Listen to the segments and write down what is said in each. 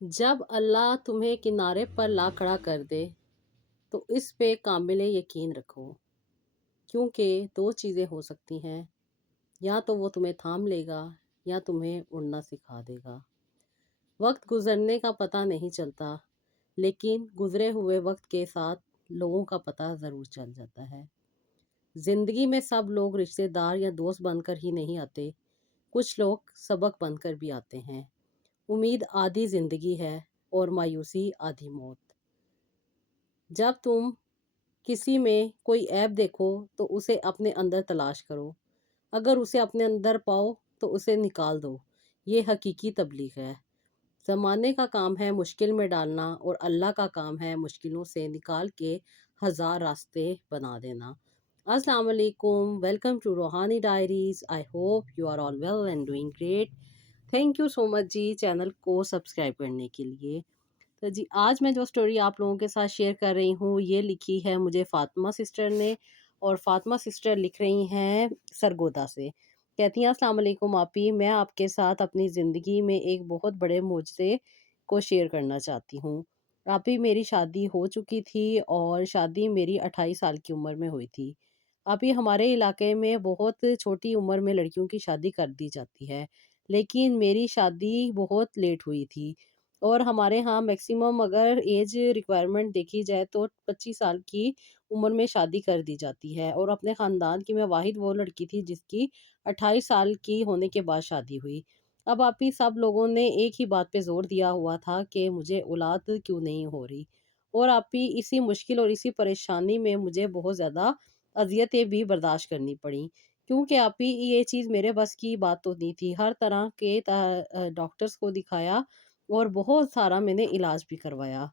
जब अल्लाह तुम्हें किनारे पर ला खड़ा कर दे तो इस पे कामिल यकीन रखो, क्योंकि दो चीज़ें हो सकती हैं। या तो वो तुम्हें थाम लेगा या तुम्हें उड़ना सिखा देगा। वक्त गुजरने का पता नहीं चलता, लेकिन गुजरे हुए वक्त के साथ लोगों का पता ज़रूर चल जाता है। ज़िंदगी में सब लोग रिश्तेदार या दोस्त बनकर ही नहीं आते, कुछ लोग सबक बनकर भी आते हैं। उम्मीद आधी ज़िंदगी है और मायूसी आधी मौत। जब तुम किसी में कोई ऐब देखो तो उसे अपने अंदर तलाश करो। अगर उसे अपने अंदर पाओ तो उसे निकाल दो। ये हकीकी तबलीग है। ज़माने का काम है मुश्किल में डालना और अल्लाह का काम है मुश्किलों से निकाल के हज़ार रास्ते बना देना। अस्सलाम वालेकुम, welcome to Roohani diaries. I hope you are all well and doing great. Thank you so much जी चैनल को सब्सक्राइब करने के लिए। तो जी आज मैं जो स्टोरी आप लोगों के साथ शेयर कर रही हूँ ये लिखी है मुझे फ़ातिमा सिस्टर ने, और फ़ातिमा सिस्टर लिख रही हैं सरगोदा से। कहती हैं अस्सलाम वालेकुम आपी, मैं आपके साथ अपनी ज़िंदगी में एक बहुत बड़े मोज़े को शेयर करना चाहती हूँ। आपी, मेरी शादी हो चुकी थी और शादी मेरी 28 साल की उम्र में हुई थी। आपी, हमारे इलाके में बहुत छोटी उम्र में लड़कियों की शादी कर दी जाती है, लेकिन मेरी शादी बहुत लेट हुई थी। और हमारे यहाँ मैक्सिमम अगर एज रिक्वायरमेंट देखी जाए तो 25 साल की उम्र में शादी कर दी जाती है, और अपने ख़ानदान की मैं वाहिद वो लड़की थी जिसकी 28 साल की होने के बाद शादी हुई। अब आप ही सब लोगों ने एक ही बात पे ज़ोर दिया हुआ था कि मुझे औलाद क्यों नहीं हो रही, और आप ही इसी मुश्किल और इसी परेशानी में मुझे बहुत ज़्यादा अज़ियतें भी बर्दाश्त करनी पड़ी, क्योंकि आप ही ये चीज़ मेरे बस की बात तो नहीं थी। हर तरह के डॉक्टर्स को दिखाया और बहुत सारा मैंने इलाज भी करवाया।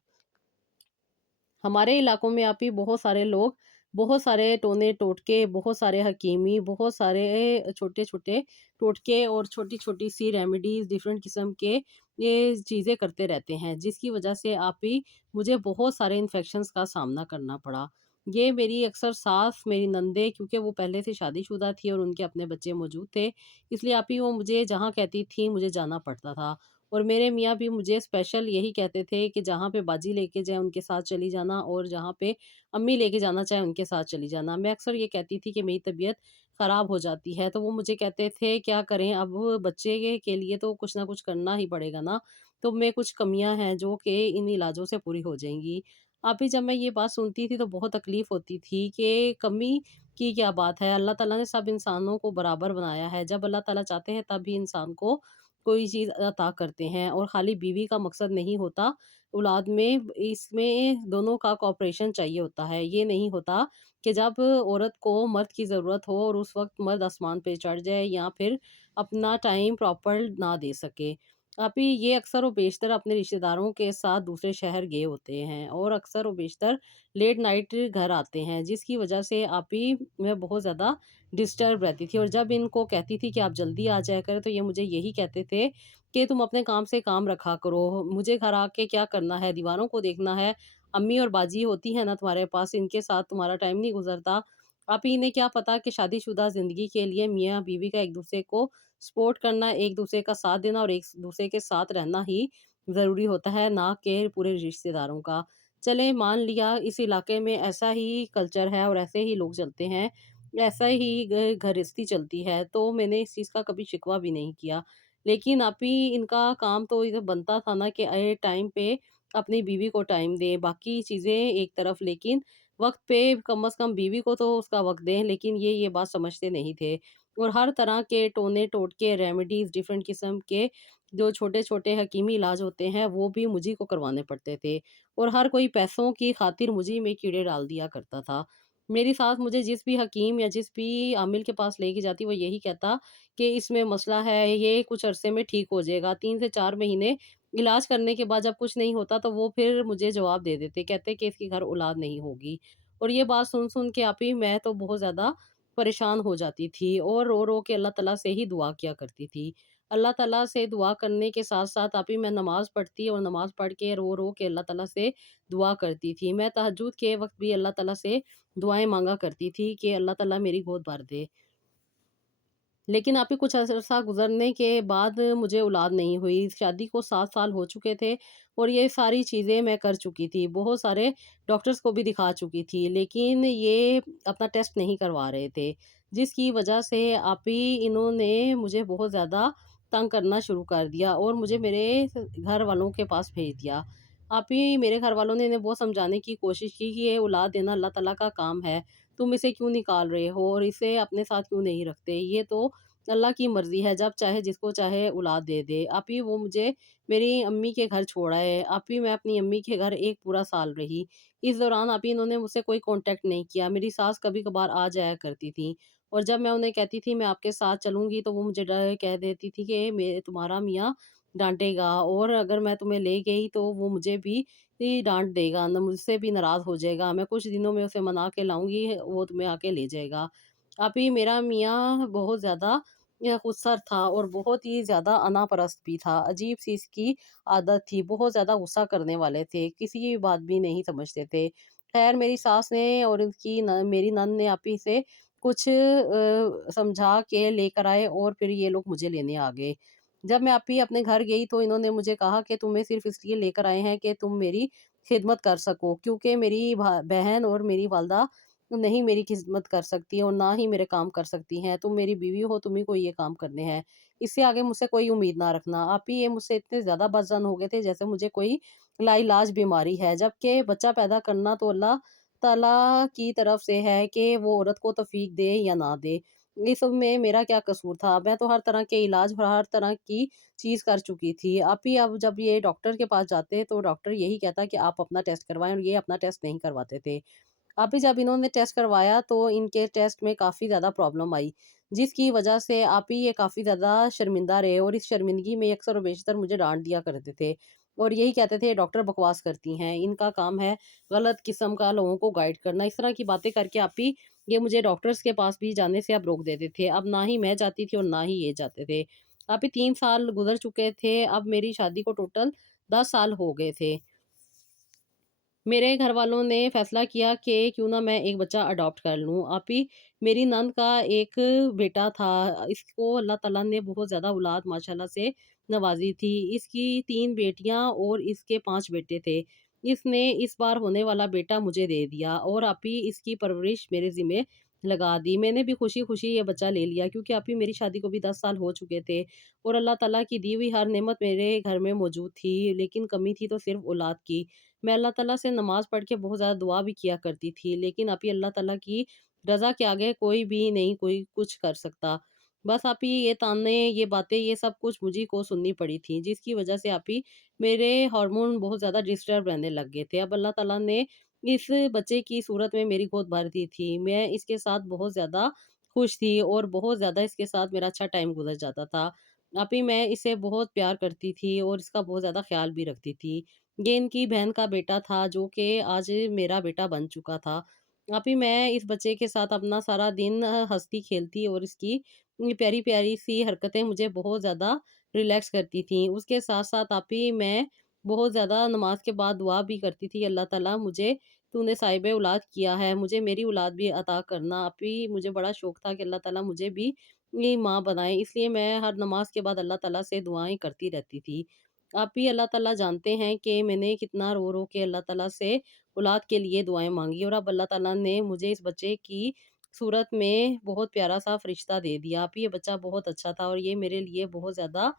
हमारे इलाकों में आप ही बहुत सारे लोग, बहुत सारे टोने टोटके, बहुत सारे हकीमी, बहुत सारे छोटे-छोटे टोटके और छोटी-छोटी सी रेमेडीज़ डिफ़रेंट किस्म के ये चीज़ें करते रहते हैं, जिसकी वजह से आप ही मुझे बहुत सारे इन्फेक्शंस का सामना करना पड़ा। ये मेरी अक्सर सास, मेरी नंदें, क्योंकि वो पहले से शादीशुदा थी और उनके अपने बच्चे मौजूद थे, इसलिए आप ही वो मुझे जहाँ कहती थीं मुझे जाना पड़ता था। और मेरे मियाँ भी मुझे स्पेशल यही कहते थे कि जहाँ पे बाजी लेके जाए उनके साथ चली जाना, और जहाँ पे अम्मी लेके जाना चाहे उनके साथ चली जाना। मैं अक्सर ये कहती थी कि मेरी तबीयत ख़राब हो जाती है, तो वो मुझे कहते थे क्या करें, अब बच्चे के लिए तो कुछ ना कुछ करना ही पड़ेगा ना। तो में कुछ कमियाँ हैं जो कि इन इलाजों से पूरी हो जाएँगी। अभी जब मैं ये बात सुनती थी तो बहुत तकलीफ़ होती थी कि कमी की क्या बात है, अल्लाह ताला ने सब इंसानों को बराबर बनाया है। जब अल्लाह ताला चाहते हैं तब ही इंसान को कोई चीज़ अता करते हैं, और खाली बीवी का मकसद नहीं होता औलाद में, इसमें दोनों का कोऑपरेशन चाहिए होता है। ये नहीं होता कि जब औरत को मर्द की ज़रूरत हो और उस वक़्त मर्द आसमान पे चढ़ जाए या फिर अपना टाइम प्रॉपर ना दे सके। अभी ये अक्सर व बेशतर अपने रिश्तेदारों के साथ दूसरे शहर गए होते हैं और अक्सर व बेशतर लेट नाइट घर आते हैं, जिसकी वजह से आप ही मैं बहुत ज़्यादा डिस्टर्ब रहती थी। और जब इनको कहती थी कि आप जल्दी आ जाया करें, तो ये मुझे यही कहते थे कि तुम अपने काम से काम रखा करो, मुझे घर आके क्या करना है, दीवारों को देखना है, अम्मी और बाजी होती है ना तुम्हारे पास, इनके साथ तुम्हारा टाइम नहीं गुजरता। आप ही इन्हें क्या पता कि शादीशुदा ज़िंदगी के लिए मियाँ बीवी का एक दूसरे को सपोर्ट करना, एक दूसरे का साथ देना और एक दूसरे के साथ रहना ही ज़रूरी होता है, ना कि पूरे रिश्तेदारों का। चलें मान लिया इस इलाके में ऐसा ही कल्चर है और ऐसे ही लोग चलते हैं, ऐसा ही घरेस्ती चलती है, तो मैंने इस चीज़ का कभी शिकवा भी नहीं किया। लेकिन अभी इनका काम तो ये बनता था ना कि टाइम पे अपनी बीवी को टाइम दें, बाकी चीज़ें एक तरफ, लेकिन वक़्त पे कम से कम बीवी को तो उसका वक़्त दें, लेकिन ये बात समझते नहीं थे। और हर तरह के टोने टोटके रेमेडीज़ डिफ़रेंट किस्म के जो छोटे-छोटे हकीमी इलाज होते हैं, वो भी मुझी को करवाने पड़ते थे, और हर कोई पैसों की खातिर मुझी में कीड़े डाल दिया करता था। मेरी सास मुझे जिस भी हकीम या जिस भी आमिल के पास लेके जाती, वो यही कहता कि इसमें मसला है, ये कुछ अरसे में ठीक हो जाएगा। 3 से 4 महीने इलाज करने के बाद जब कुछ नहीं होता, तो वो फिर मुझे जवाब दे देते, कहते कि इसके घर औलाद नहीं होगी। और ये बात सुन-सुन के आप ही मैं तो बहुत ज़्यादा परेशान हो जाती थी और रो-रो के अल्लाह ताला से ही दुआ किया करती थी। अल्लाह ताला से दुआ करने के साथ-साथ आप ही मैं नमाज़ पढ़ती और नमाज़ पढ़ के रो-रो के अल्लाह ताला से दुआ करती थी। मैं तहज्जुद के वक़्त भी अल्लाह ताला से दुआएँ माँगा करती थी कि अल्लाह ताला मेरी गोद भर दे। لیکن آپ ہی کچھ عرصہ گزرنے کے بعد مجھے اولاد نہیں ہوئی۔ شادی کو 7 سال ہو چکے تھے اور یہ ساری چیزیں میں کر چکی تھی۔ بہت سارے ڈاکٹرز کو بھی دکھا چکی تھی، لیکن یہ اپنا ٹیسٹ نہیں کروا رہے تھے، جس کی وجہ سے آپ ہی انہوں نے مجھے بہت زیادہ تنگ کرنا شروع کر دیا اور مجھے میرے گھر والوں کے پاس بھیج دیا۔ آپ ہی میرے گھر والوں نے انہیں بہت سمجھانے کی کوشش کی کہ یہ اولاد دینا اللہ تعالیٰ کا کام ہے، تم اسے کیوں نکال رہے ہو اور اسے اپنے ساتھ کیوں نہیں رکھتے، یہ تو اللہ کی مرضی ہے، جب چاہے جس کو چاہے اولاد دے دے۔ آپ ہی وہ مجھے میری امی کے گھر چھوڑا ہے۔ آپ ہی میں اپنی امی کے گھر ایک پورا سال رہی۔ اس دوران آپ ہی انہوں نے مجھ سے کوئی کانٹیکٹ نہیں کیا۔ میری ساس کبھی کبھار آ جایا کرتی تھی اور جب میں انہیں کہتی تھی میں آپ کے ساتھ چلوں گی تو وہ مجھے کہہ دیتی تھی کہ تمہارا میاں ڈانٹے گا، اور اگر میں تمہیں لے گئی تو وہ مجھے بھی ڈانٹ دے گا، مجھ سے بھی ناراض ہو جائے گا، میں کچھ دنوں میں اسے منا کے لاؤں گی، وہ تمہیں آ کے لے جائے گا۔ آپ ہی میرا میاں بہت زیادہ خود سر تھا اور بہت ہی زیادہ انا پرست بھی تھا۔ عجیب سی اس کی عادت تھی، بہت زیادہ غصہ کرنے والے تھے، کسی کی بات بھی نہیں سمجھتے تھے۔ خیر میری ساس نے اور ان کی میری نند نے آپی سے کچھ سمجھا کے لے کر آئے اور پھر یہ لوگ مجھے لینے آ گئے۔ جب میں آپی اپنے گھر گئی تو انہوں نے مجھے کہا کہ تمہیں صرف اس لیے لے کر آئے ہیں کہ تم میری خدمت کر سکو، کیونکہ میری بہن اور میری والدہ نہیں میری خدمت کر سکتی اور نہ ہی میرے کام کر سکتی ہیں، تم میری بیوی ہو، تمہیں کو یہ کام کرنے ہیں، اس سے آگے مجھ سے کوئی امید نہ رکھنا۔ آپ ہی یہ مجھ سے اتنے زیادہ بدظن ہو گئے تھے جیسے مجھے کوئی لا علاج بیماری ہے، جبکہ بچہ پیدا کرنا تو اللہ تعالیٰ کی طرف سے ہے کہ وہ عورت کو توفیق دے یا نہ دے، اس میں میرا کیا قصور تھا؟ میں تو ہر طرح کے علاج اور ہر طرح کی چیز کر چکی تھی۔ آپ ہی اب جب یہ ڈاکٹر کے پاس جاتے تو ڈاکٹر یہی کہتا کہ آپ اپنا ٹیسٹ کروائیں، اور یہ اپنا ٹیسٹ نہیں کرواتے تھے۔ ابھی جب انہوں نے ٹیسٹ کروایا تو ان کے ٹیسٹ میں کافی زیادہ پرابلم آئی، جس کی وجہ سے آپ ہی یہ کافی زیادہ شرمندہ رہے اور اس شرمندگی میں اکثر و بیشتر مجھے ڈانٹ دیا کرتے تھے اور یہی کہتے تھے یہ ڈاکٹر بکواس کرتی ہیں، ان کا کام ہے غلط قسم کا لوگوں کو گائیڈ کرنا، اس طرح کی باتیں کر کے آپ ہی یہ مجھے ڈاکٹرز کے پاس بھی جانے سے اب روک دیتے تھے۔ اب نہ ہی میں جاتی تھی اور نہ ہی یہ جاتے تھے۔ اب بھی 3 سال گزر چکے تھے، اب میری شادی کو ٹوٹل 10 سال ہو گئے تھے۔ میرے گھر والوں نے فیصلہ کیا کہ کیوں نہ میں ایک بچہ اڈاپٹ کر لوں۔ آپ ہی میری نند کا ایک بیٹا تھا، اس کو اللہ تعالیٰ نے بہت زیادہ اولاد ماشاءاللہ سے نوازی تھی، اس کی 3 بیٹیاں اور اس کے 5 بیٹے تھے۔ اس نے اس بار ہونے والا بیٹا مجھے دے دیا اور آپ ہی اس کی پرورش میرے ذمہ لگا دی۔ میں نے بھی خوشی خوشی یہ بچہ لے لیا، کیونکہ آپ ہی میری شادی کو بھی 10 سال ہو چکے تھے اور اللہ تعالیٰ کی دی ہوئی ہر نعمت میرے گھر میں موجود تھی، لیکن کمی تھی تو صرف اولاد کی۔ میں اللہ تعالیٰ سے نماز پڑھ کے بہت زیادہ دعا بھی کیا کرتی تھی، لیکن آپ ہی اللہ تعالیٰ کی رضا کے آگے کوئی بھی نہیں کوئی کچھ کر سکتا۔ بس آپ ہی یہ تانے، یہ باتیں، یہ سب کچھ مجھے کو سننی پڑی تھی، جس کی وجہ سے آپ ہی میرے ہارمون بہت زیادہ ڈسٹرب رہنے لگ گئے تھے۔ اب اللہ تعالیٰ نے اس بچے کی صورت میں میری گود بھر دی تھی، میں اس کے ساتھ بہت زیادہ خوش تھی اور بہت زیادہ اس کے ساتھ میرا اچھا ٹائم گزر جاتا تھا۔ آپ ہی میں اسے بہت پیار کرتی تھی اور اس کا بہت زیادہ خیال بھی رکھتی تھی۔ یہ ان کی بہن کا بیٹا تھا جو کہ آج میرا بیٹا بن چکا تھا۔ ابھی میں اس بچے کے ساتھ اپنا سارا دن ہنستی کھیلتی اور اس کی پیاری پیاری سی حرکتیں مجھے بہت زیادہ ریلیکس کرتی تھیں۔ اس کے ساتھ ساتھ آپ ہی میں بہت زیادہ نماز کے بعد دعا بھی کرتی تھی، اللہ تعالیٰ مجھے تو نے صاحب اولاد کیا ہے، مجھے میری اولاد بھی عطا کرنا۔ آپ ہی مجھے بڑا شوق تھا کہ اللہ تعالیٰ مجھے بھی یہ ماں بنائے، اس لیے میں ہر نماز کے بعد اللہ تعالیٰ سے دعائیں کرتی رہتی تھی۔ آپ ہی اللہ تعالیٰ جانتے ہیں کہ میں نے کتنا رو رو کے اللہ تعالیٰ سے اولاد کے لیے دعائیں مانگی، اور اب اللہ تعالیٰ نے مجھے اس بچے کی صورت میں بہت پیارا سا فرشتہ دے دیا۔ آپ ہی یہ بچہ بہت اچھا تھا اور یہ میرے لیے بہت زیادہ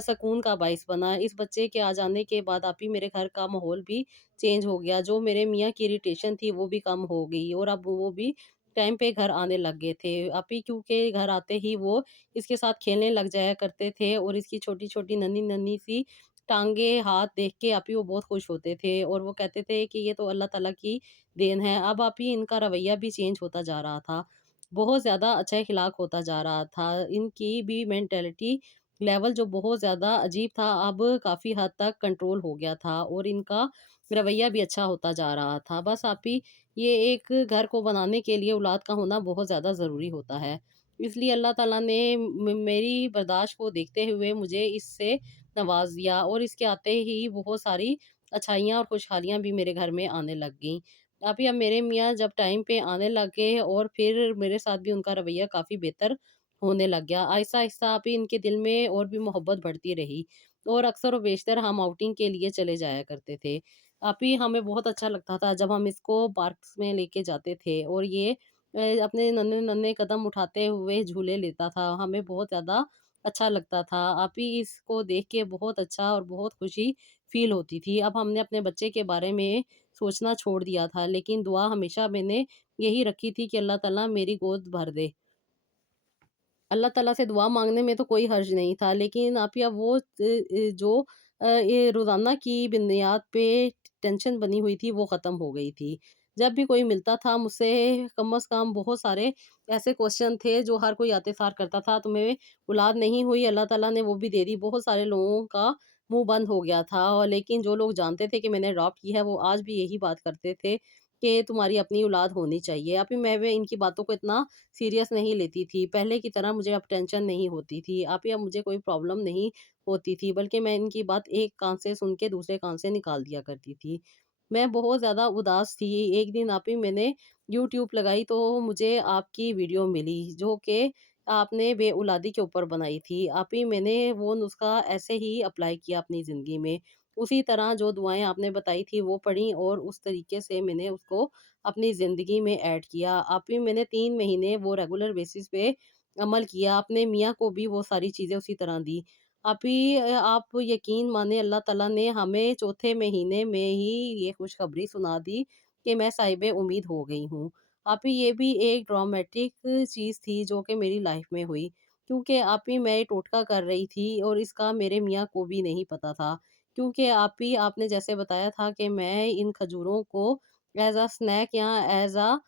سکون کا باعث بنا۔ اس بچے کے آ جانے کے بعد آپ ہی میرے گھر کا ماحول بھی چینج ہو گیا، جو میرے میاں کی اریٹیشن تھی وہ بھی کم ہو گئی اور اب وہ بھی ٹائم پہ گھر آنے لگ گئے تھے۔ آپ ہی کیونکہ گھر آتے ہی وہ اس کے ساتھ کھیلنے لگ جایا کرتے تھے اور اس کی چھوٹی چھوٹی ننھی ننھی سی ٹانگے ہاتھ دیکھ کے آپ ہی وہ بہت خوش ہوتے تھے اور وہ کہتے تھے کہ یہ تو اللہ تعالیٰ کی دین ہے۔ اب آپ ہی ان کا رویہ بھی چینج ہوتا جا رہا تھا، بہت زیادہ اچھا اخلاق ہوتا جا رہا تھا، ان کی بھی مینٹلٹی لیول جو بہت زیادہ عجیب تھا اب کافی حد تک کنٹرول ہو گیا تھا اور ان کا رویہ بھی اچھا ہوتا جا رہا تھا۔ بس آپ ہی یہ ایک گھر کو بنانے کے لیے اولاد کا ہونا بہت زیادہ ضروری ہوتا ہے، اس لیے اللہ تعالیٰ نے میری برداشت کو دیکھتے ہوئے مجھے اس سے نواز دیا اور اس کے آتے ہی بہت ساری اچھائیاں اور خوشحالیاں بھی میرے گھر میں آنے لگ گئیں۔ ابھی اب میرے میاں جب ٹائم پہ آنے لگ گئے اور پھر میرے ساتھ بھی ان کا رویہ کافی بہتر होने लग गया। आहिस्ता-आहिस्ता आप ही इनके दिल में और भी मोहब्बत बढ़ती रही और अक्सर और बेशतर हम आउटिंग के लिए चले जाया करते थे। आप ही हमें बहुत अच्छा लगता था जब हम इसको पार्क्स में लेके जाते थे और ये अपने नन्हे-नन्हे कदम उठाते हुए झूले लेता था। हमें बहुत ज़्यादा अच्छा लगता था। आप ही इसको देख के बहुत अच्छा और बहुत खुशी फ़ील होती थी। अब हमने अपने बच्चे के बारे में सोचना छोड़ दिया था, लेकिन दुआ हमेशा मैंने यही रखी थी कि अल्लाह ताला मेरी गोद भर दे। अल्लाह ताला से दुआ माँगने में तो कोई हर्ज नहीं था, लेकिन आप या वो जो ये रोज़ाना की बुनियाद पे टेंशन बनी हुई थी, वो ख़त्म हो गई थी। जब भी कोई मिलता था मुझसे, कम से कम बहुत सारे ऐसे क्वेश्चन थे जो हर कोई आते-सार करता था, तुम्हें औलाद नहीं हुई, अल्लाह ताला ने वो भी दे दी। बहुत सारे लोगों का मुँह बंद हो गया था और लेकिन जो लोग जानते थे कि मैंने अडॉप्ट की है, वो आज भी यही बात करते थे कि तुम्हारी अपनी औलाद होनी चाहिए। अभी मैं भी इनकी बातों को इतना सीरियस नहीं लेती थी। पहले की तरह मुझे अब टेंशन नहीं होती थी। आप या मुझे कोई प्रॉब्लम नहीं होती थी, बल्कि मैं इनकी बात एक कान से सुन के दूसरे कान से निकाल दिया करती थी। मैं बहुत ज़्यादा उदास थी। एक दिन आप ही मैंने यूट्यूब लगाई तो मुझे आपकी वीडियो मिली जो कि आपने बेऔलादी के ऊपर बनाई थी। आप ही मैंने वो नुस्ख़ा ऐसे ही अप्लाई किया अपनी ज़िंदगी में। उसी तरह जो दुआएँ आपने बताई थी वो पढ़ी और उस तरीके से मैंने उसको अपनी ज़िंदगी में ऐड किया। आप ही मैंने 3 महीने वो रेगुलर बेसिस पे अमल किया। अपने मियाँ को भी वो सारी चीज़ें उसी तरह दी। आप ही आप यकीन माने अल्लाह ताला ने हमें चौथे महीने में ही ये खुशखबरी सुना दी कि मैं साहिबे उम्मीद हो गई हूँ। आप ही ये भी एक ड्रामेटिक चीज़ थी जो कि मेरी लाइफ़ में हुई। क्योंकि आप ही मैं टोटका कर रही थी और इसका मेरे मियाँ को भी नहीं पता था। क्योंकि आप ही आपने जैसे बताया था कि मैं इन खजूरों को एज़ अ स्नैक या एज़ अ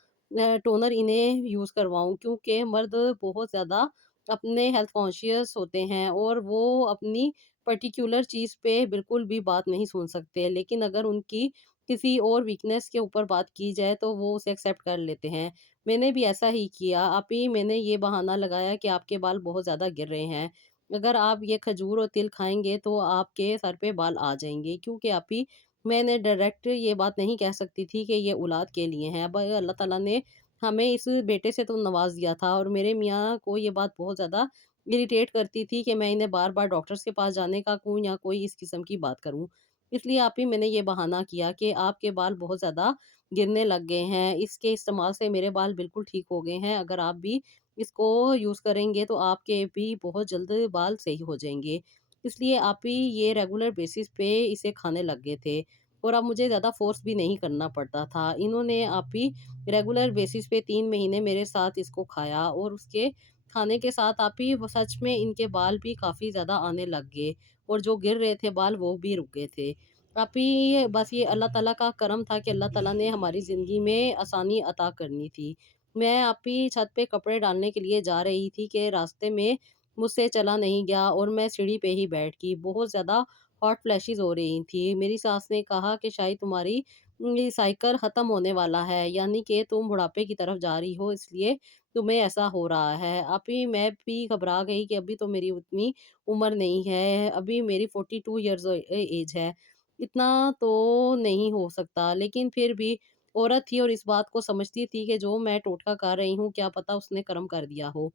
टोनर इन्हें यूज़ करवाऊँ, क्योंकि मर्द बहुत ज़्यादा अपने हेल्थ कॉन्शियस होते हैं और वो अपनी पर्टिकुलर चीज़ पे बिल्कुल भी बात नहीं सुन सकते। लेकिन अगर उनकी किसी और वीकनेस के ऊपर बात की जाए तो वो उसे एक्सेप्ट कर लेते हैं। मैंने भी ऐसा ही किया। आप ही मैंने ये बहाना लगाया कि आपके बाल बहुत ज़्यादा गिर रहे हैं। अगर आप ये खजूर और तिल खाएँगे तो आपके सर पे बाल आ जाएँगे, क्योंकि आप ही मैंने डायरेक्ट ये बात नहीं कह सकती थी कि ये औलाद के लिए है। अब अल्लाह ताला ने हमें इस बेटे से तो नवाज़ दिया था और मेरे मियाँ को ये बात बहुत ज़्यादा इरिटेट करती थी कि मैं इन्हें बार-बार डॉक्टर्स के पास जाने का कहूँ या कोई इस किस्म की बात करूँ। इसलिए आप ही मैंने ये बहाना किया कि आपके बाल बहुत ज़्यादा गिरने लग गए हैं। इसके इस्तेमाल से मेरे बाल बिल्कुल ठीक हो गए हैं। अगर आप भी इसको यूज़ करेंगे तो आपके भी बहुत जल्द बाल सही हो जाएँगे। इसलिए आप ही ये रेगुलर बेसिस पे इसे खाने लग गए थे और अब मुझे ज़्यादा फ़ोर्स भी नहीं करना पड़ता था। इन्होंने आप ही रेगुलर बेसिस पे 3 महीने मेरे साथ इसको खाया और उसके खाने के साथ आप ही वो सच में इनके बाल भी काफ़ी ज़्यादा आने लग गए और जो गिर रहे थे बाल वो भी रुक गए थे। आप ही बस ये अल्लाह ताला का करम था कि अल्लाह ताला ने हमारी ज़िंदगी में आसानी अता करनी थी। मैं आप ही छत पे कपड़े डालने के लिए जा रही थी कि रास्ते में मुझसे चला नहीं गया और मैं सीढ़ी पे ही बैठ गई। बहुत ज़्यादा हॉट फ्लैशेज़ हो रही थी। मेरी सास ने कहा कि शायद तुम्हारी ये साइकिल ख़त्म होने वाला है, यानी कि तुम बुढ़ापे की तरफ जा रही हो, इसलिए तुम्हें ऐसा हो रहा है। अभी मैं भी घबरा गई कि अभी तो मेरी उतनी उम्र नहीं है, अभी मेरी 42 इयर्स एज है। इतना तो नहीं हो सकता, लेकिन फिर भी औरत थी और इस बात को समझती थी कि जो मैं टोटका कर रही हूँ, क्या पता उसने कर्म कर दिया हो।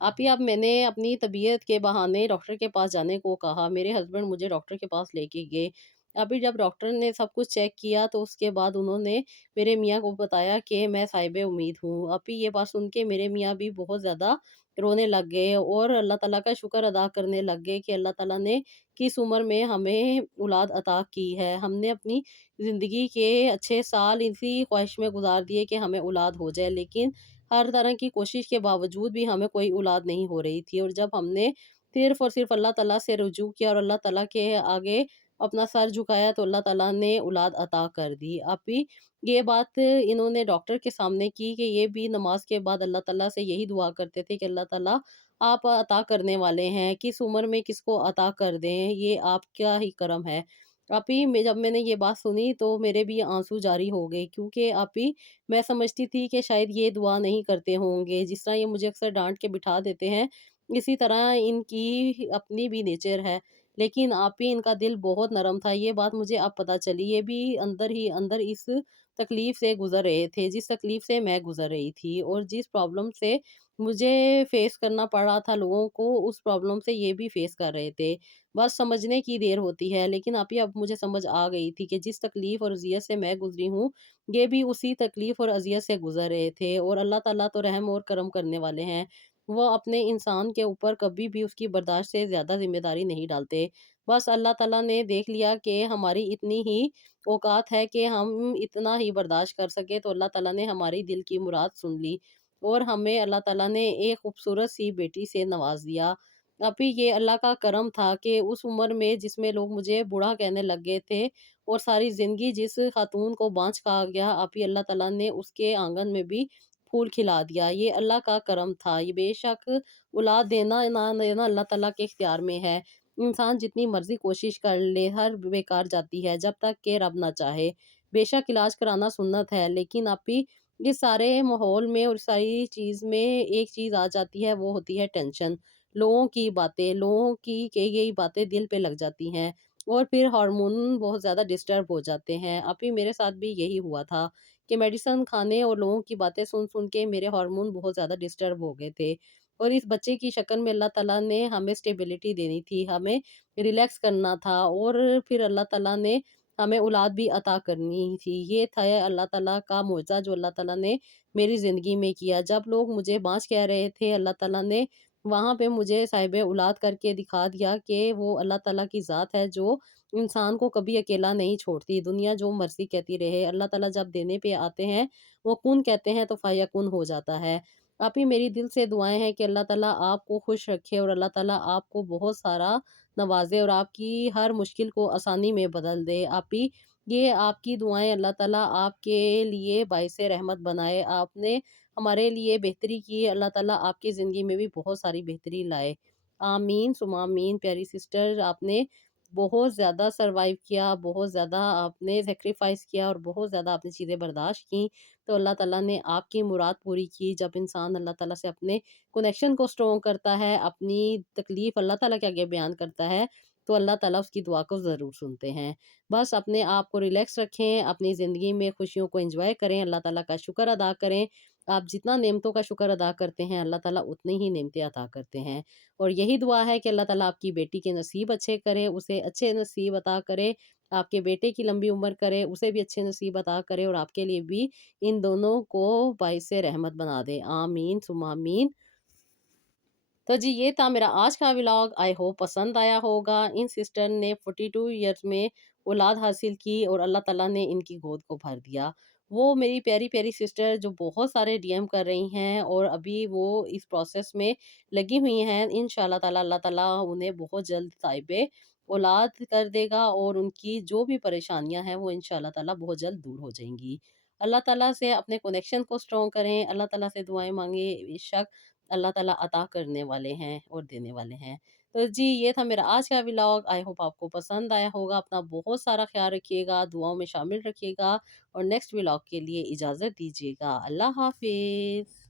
आप ही अब मैंने अपनी तबीयत के बहाने डॉक्टर के पास जाने को कहा। मेरे हस्बैंड मुझे डॉक्टर के पास लेके गए। अभी जब डॉक्टर ने सब कुछ चेक किया तो उसके बाद उन्होंने मेरे मियाँ को बताया कि मैं साहिबे उम्मीद हूँ। अभी ये बात सुन के मेरे मियाँ भी बहुत ज़्यादा रोने लग गए और अल्लाह ताला का शुक्र अदा करने लग गए कि अल्लाह ताला ने किस उम्र में हमें औलाद अता की है। हमने अपनी ज़िंदगी के अच्छे साल इसी ख्वाहिश में गुज़ार दिए कि हमें औलाद हो जाए, लेकिन हर तरह की कोशिश के बावजूद भी हमें कोई औलाद नहीं हो रही थी और जब हमने सिर्फ़ और सिर्फ़ अल्लाह ताला से रुजू किया और अल्लाह ताला के आगे अपना सर झुकाया तो अल्लाह ताला ने औलाद अता कर दी। अभी ये बात इन्होंने डॉक्टर के सामने की कि ये भी नमाज़ के बाद अल्लाह ताला से यही दुआ करते थे कि अल्लाह ताला आप अता करने वाले हैं, किस उम्र में किसको अता कर दें, ये आपका ही करम है। अभी मैं जब मैंने ये बात सुनी तो मेरे भी आँसू जारी हो गए, क्योंकि अभी मैं समझती थी कि शायद ये दुआ नहीं करते होंगे, जिस तरह ये मुझे अक्सर डाँट के बिठा देते हैं, इसी तरह इनकी अपनी भी नेचर है। लेकिन आप ही इनका दिल बहुत नरम था, ये बात मुझे अब पता चली। ये भी अंदर ही अंदर इस तकलीफ़ से गुज़र रहे थे, जिस तकलीफ़ से मैं गुज़र रही थी और जिस प्रॉब्लम से मुझे फेस करना पड़ रहा था, लोगों को उस प्रॉब्लम से ये भी फेस कर रहे थे। बस समझने की देर होती है, लेकिन आप ही अब मुझे समझ आ गई थी कि जिस तकलीफ़ और अज़ियत से मैं गुज़री हूँ, ये भी उसी तकलीफ़ और अज़ियत से गुज़र रहे थे, और अल्लाह ताला तो रहम और करम करने वाले हैं। वो अपने इंसान के ऊपर कभी भी उसकी बर्दाश्त से ज़्यादा ज़िम्मेदारी नहीं डालते। बस अल्लाह ताला ने देख लिया कि हमारी इतनी ही औकात है कि हम इतना ही बर्दाश्त कर सकें, तो अल्लाह ताला ने हमारी दिल की मुराद सुन ली, और हमें अल्लाह ताला ने एक खूबसूरत सी बेटी से नवाज़ दिया। अभी ये अल्लाह का करम था कि उस उम्र में जिसमें लोग मुझे बूढ़ा कहने लग गए थे, और सारी ज़िंदगी जिस खातून को बाँझ कहा गया, अभी अल्लाह ताला ने उसके आँगन में भी फूल खिला दिया। ये अल्लाह का करम था। ये बेशक औलाद देना ना देना अल्लाह ताला के इख्तियार में है। इंसान जितनी मर्ज़ी कोशिश कर ले, हर बेकार जाती है जब तक कि रब ना चाहे। बेशक इलाज कराना सुन्नत है, लेकिन अभी इस सारे माहौल में और सारी चीज़ में एक चीज़ आ जाती है, वो होती है टेंशन। लोगों की बातें, लोगों की कही गई बातें दिल पे लग जाती हैं, और फिर हार्मोन बहुत ज़्यादा डिस्टर्ब हो जाते हैं। अभी मेरे साथ भी यही हुआ था कि मेडिसिन खाने और लोगों की बातें सुन-सुन के मेरे हार्मोन बहुत ज़्यादा डिस्टर्ब हो गए थे। और इस बच्चे की शक्ल में अल्लाह ताला ने हमें स्टेबिलिटी देनी थी, हमें रिलैक्स करना था, और फिर अल्लाह ताला ने हमें औलाद भी अता करनी थी। ये था अल्लाह ताला का मौज़ा जो अल्लाह ताला ने मेरी ज़िंदगी में किया। जब लोग मुझे बाँझ कह रहे थे, अल्लाह ताला ने वहाँ पे मुझे साहिबे औलाद करके दिखा दिया कि वो अल्लाह ताला की ज़ात है जो इंसान को कभी अकेला नहीं छोड़ती। दुनिया जो मर्ज़ी कहती रहे, अल्लाह ताला जब देने पे आते हैं, वो कुन कहते हैं तो फ़यकुन हो जाता है। आप ही मेरी दिल से दुआएँ हैं कि अल्लाह ताला आपको खुश रखे, और अल्लाह ताला आपको बहुत सारा नवाज़े, और आपकी हर मुश्किल को आसानी में बदल दे। आप ही ये आपकी दुआएँ अल्लाह ताला आपके लिए बाइसे रहमत बनाए। आपने हमारे लिए बेहतरी की, अल्लाह ताला आपकी ज़िंदगी में भी बहुत सारी बेहतरी लाए। आमीन सुमा आमीन। प्यारी सिस्टर, आपने बहुत ज़्यादा सर्वाइव किया, बहुत ज़्यादा आपने सैक्रिफ़ाइस किया, और बहुत ज़्यादा आपने चीज़ें बर्दाश्त की, तो अल्लाह ताला ने आपकी मुराद पूरी की। जब इंसान अल्लाह ताला से अपने कनेक्शन को स्ट्रॉन्ग करता है, अपनी तकलीफ़ अल्लाह ताला के आगे बयान करता है, तो अल्लाह ताला उसकी दुआ को ज़रूर सुनते हैं। बस अपने आप को रिलैक्स रखें, अपनी ज़िंदगी में खुशियों को एन्जॉय करें, अल्लाह ताला का शुक्र अदा करें। आप जितना नेमतों का शुक्र अदा करते हैं, अल्लाह ताला उतनी ही नेमतें अता करते हैं। और यही दुआ है कि अल्लाह ताला आपकी बेटी के नसीब अच्छे करे, उसे अच्छे नसीब अता करे, आपके बेटे की लंबी उम्र करे, उसे भी अच्छे नसीब अता करे, और आपके लिए भी इन दोनों को बाइसे रहमत बना दे। आमीन सुम्मा आमीन। तो जी, ये था मेरा आज का व्लॉग। आई होप पसंद आया होगा। इन सिस्टर ने 42 ईयर्स में औलाद हासिल की, और अल्लाह ताला ने इनकी गोद को भर दिया। वो मेरी प्यारी-प्यारी सिस्टर जो बहुत सारे डीएम कर रही हैं, और अभी वो इस प्रोसेस में लगी हुई हैं। इंशाअल्लाह ताला अल्लाह ताला उन्हें बहुत जल्द साहिबे औलाद कर देगा, और उनकी जो भी परेशानियाँ हैं वो इंशाअल्लाह ताला बहुत जल्द दूर हो जाएँगी। अल्लाह ताला से अपने कनेक्शन को स्ट्रॉन्ग करें, अल्लाह ताला से दुआएँ माँगे, बेशक अल्लाह ताला अता करने वाले हैं और देने वाले हैं। तो जी, ये था मेरा आज का व्लॉग। आई होप आपको पसंद आया होगा। अपना बहुत सारा ख़्याल रखिएगा, दुआओं में शामिल रखिएगा, और नेक्स्ट व्लॉग के लिए इजाज़त दीजिएगा। अल्लाह हाफ़िज़।